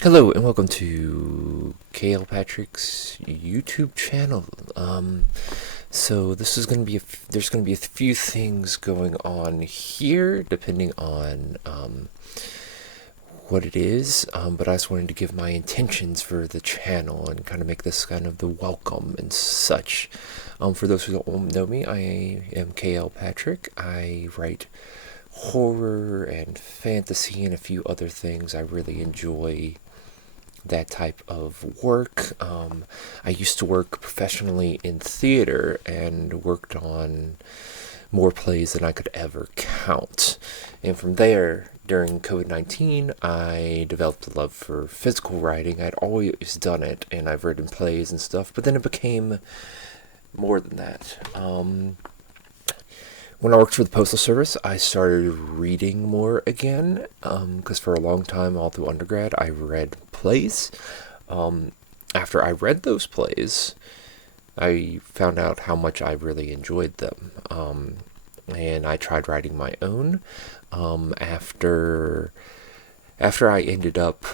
Hello and welcome to KL Patrick's YouTube channel. So this is going to be there's going to be a few things going on here, depending on what it is. But I just wanted to give my intentions for the channel and kind of make this kind of the welcome and such. For those who don't know me, I am KL Patrick. I write horror and fantasy and a few other things. I really enjoy that type of work. I used to work professionally in theater and worked on more plays than I could ever count. And from there, during COVID-19, I developed a love for physical writing. I'd always done it, and I've written plays and stuff, but then it became more than that. When I worked for the Postal Service, I started reading more again, because for a long time, all through undergrad, I read plays. After I read those plays, I found out how much I really enjoyed them, and I tried writing my own. After I ended up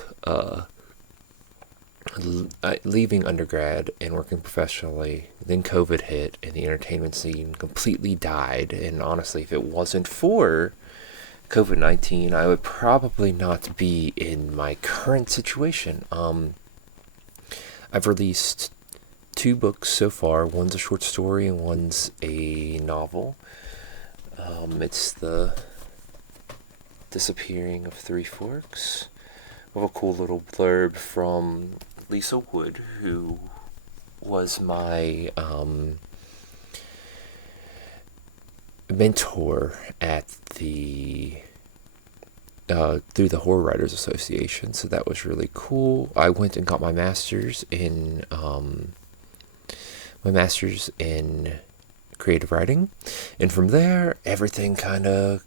leaving undergrad and working professionally, then COVID hit and the entertainment scene completely died. And honestly, if it wasn't for COVID-19, I would probably not be in my current situation. I've released 2 books so far. One's a short story and one's a novel. It's The Disappearing of Three Forks. We have a cool little blurb from Lisa Wood, who was my mentor at the through the Horror Writers Association. So that was really cool. I went and got my master's in creative writing, and from there everything kind of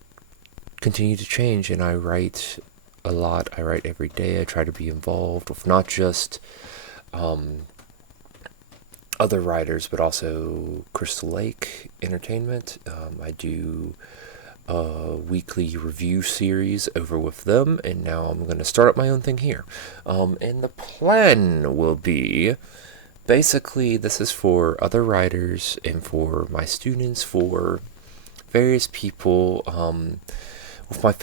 continued to change. And I write a lot. I write every day. I try to be involved with not just other writers, but also Crystal Lake Entertainment. I do a weekly review series over with them, and now I'm going to start up my own thing here. And the plan will be, basically, this is for other writers and for my students, for various people with my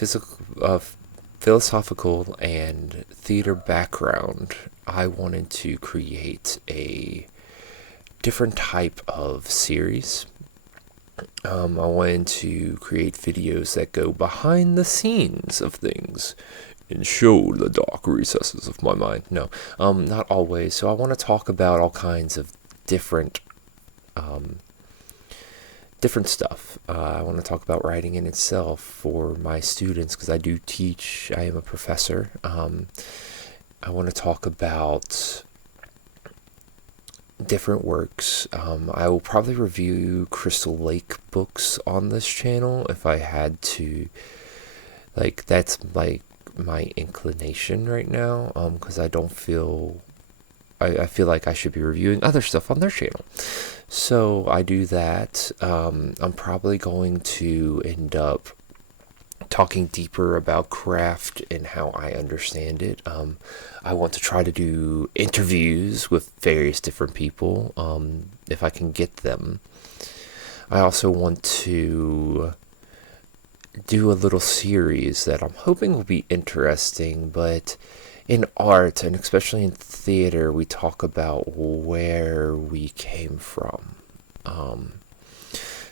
philosophical and theater background. I wanted to create a different type of series. I wanted to create videos that go behind the scenes of things and show the dark recesses of my mind. No, not always. So I want to talk about all kinds of different stuff. I want to talk about writing in itself for my students, because I do teach. I am a professor. I want to talk about different works. I will probably review Crystal Lake books on this channel if I had to. Like, that's like my inclination right now, because I don't feel I feel like I should be reviewing other stuff on their channel. So I do that. I'm probably going to end up talking deeper about craft and how I understand it. I want to try to do interviews with various different people, if I can get them. I also want to do a little series that I'm hoping will be interesting, but in art, and especially in theater, we talk about where we came from.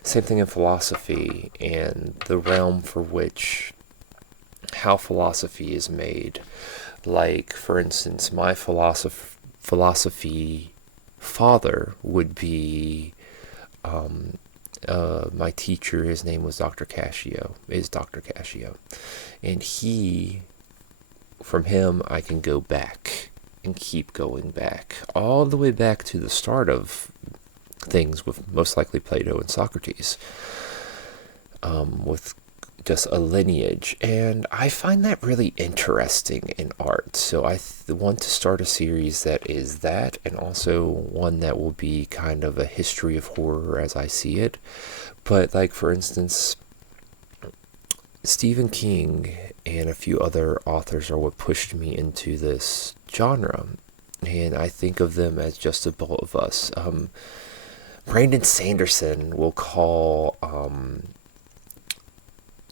Same thing in philosophy and the realm for which how philosophy is made. Like, for instance, my philosophy father would be my teacher. His name was Dr. Cascio, and from him I can go back and keep going back all the way back to the start of things, with most likely Plato and Socrates, with just a lineage. And I find that really interesting in art. So I want to start a series that is that, and also one that will be kind of a history of horror as I see it. But, like, for instance, Stephen King and a few other authors are what pushed me into this genre, and I think of them as just above of us. Brandon Sanderson will call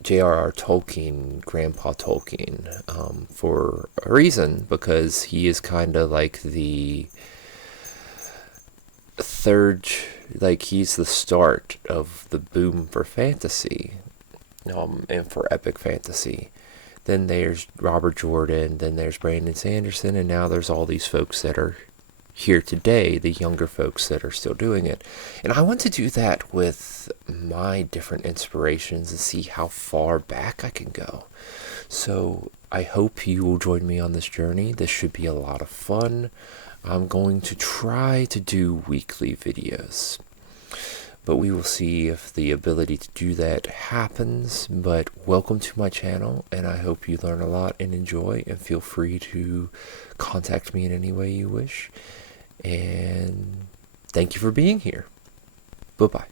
J.R.R. Tolkien Grandpa Tolkien for a reason, because he is kind of like the third, like he's the start of the boom for fantasy, and for epic fantasy. Then there's Robert Jordan, then there's Brandon Sanderson, and now there's all these folks that are here today, the younger folks that are still doing it. And I want to do that with my different inspirations and see how far back I can go. So I hope you will join me on this journey. This should be a lot of fun. I'm going to try to do weekly videos, but we will see if the ability to do that happens. But welcome to my channel, and I hope you learn a lot and enjoy, and feel free to contact me in any way you wish. And thank you for being here. Bye-bye.